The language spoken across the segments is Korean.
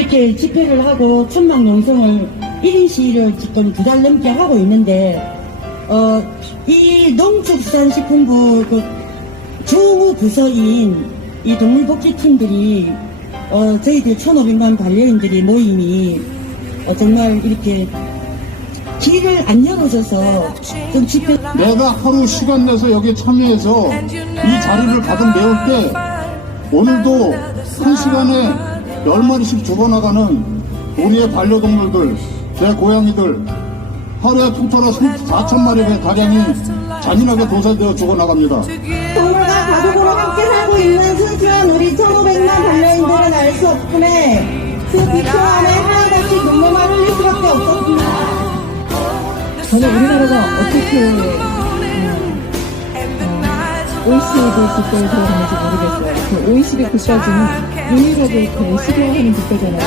이렇게 집회를 하고 천막 농성을 1인 시위를 지금 두 달 넘게 하고 있는데 어, 이 농축수산식품부 그 주무 부서인 이 동물복지팀들이 어, 저희들 1,500만 반려인들이 모임이 어, 정말 이렇게 길을 안 열어줘서 좀 집회 내가 하루 시간 내서 여기에 참여해서 이 자리를 받은 매울 때 오늘도 한 시간에 열 마리씩 죽어나가는 우리의 반려동물들, 내 고양이들 하루에 통틀어 4천 마리의 가량이 잔인하게 도살되어 죽어나갑니다. 동물과 가족으로 함께 살고 있는 순수한 우리 1,500만 반려인들은 알 수 없음에 그 비평안에 하나같이 눈물만 흘릴 수밖에 없었습니다. 저는 우리나라가 어떻게 OECD 국가에 들어가는지 모르겠어요. 그 OECD 국가중은 윤리력을 그 시도하는 국가잖아요.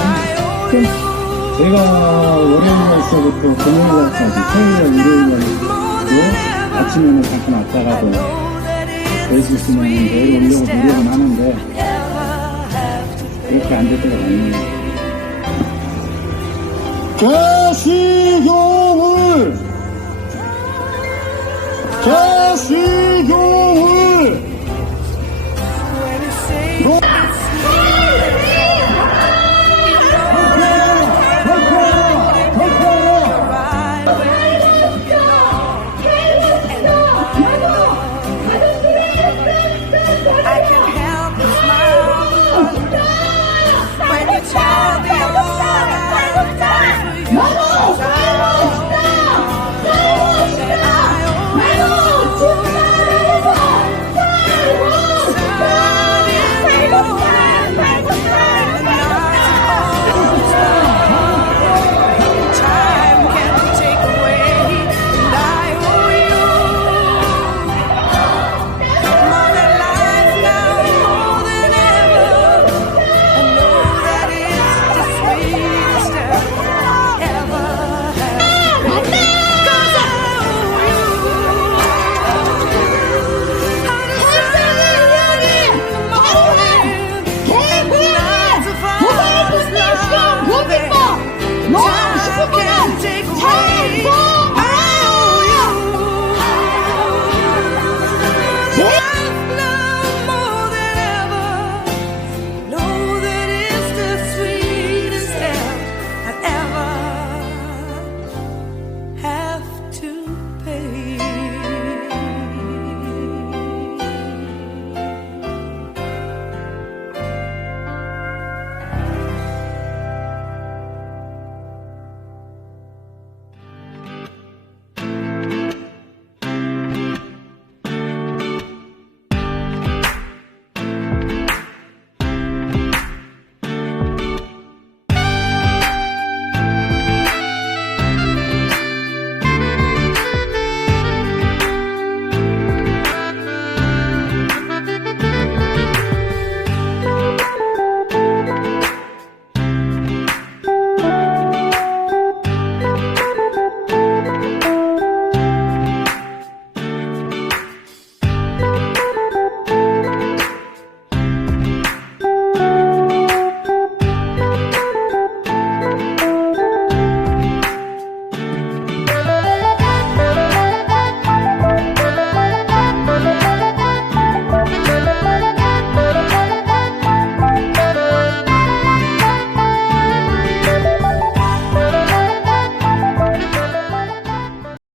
그럼 제가 월요일날서부터 금요일날까지 토요일, 일요일날도 아침에는 잠깐 왔다가도 될수 있으면 내일 오려고 노력은 하는데 그렇게 안 될 때가 많네요. 개시경을 개시경을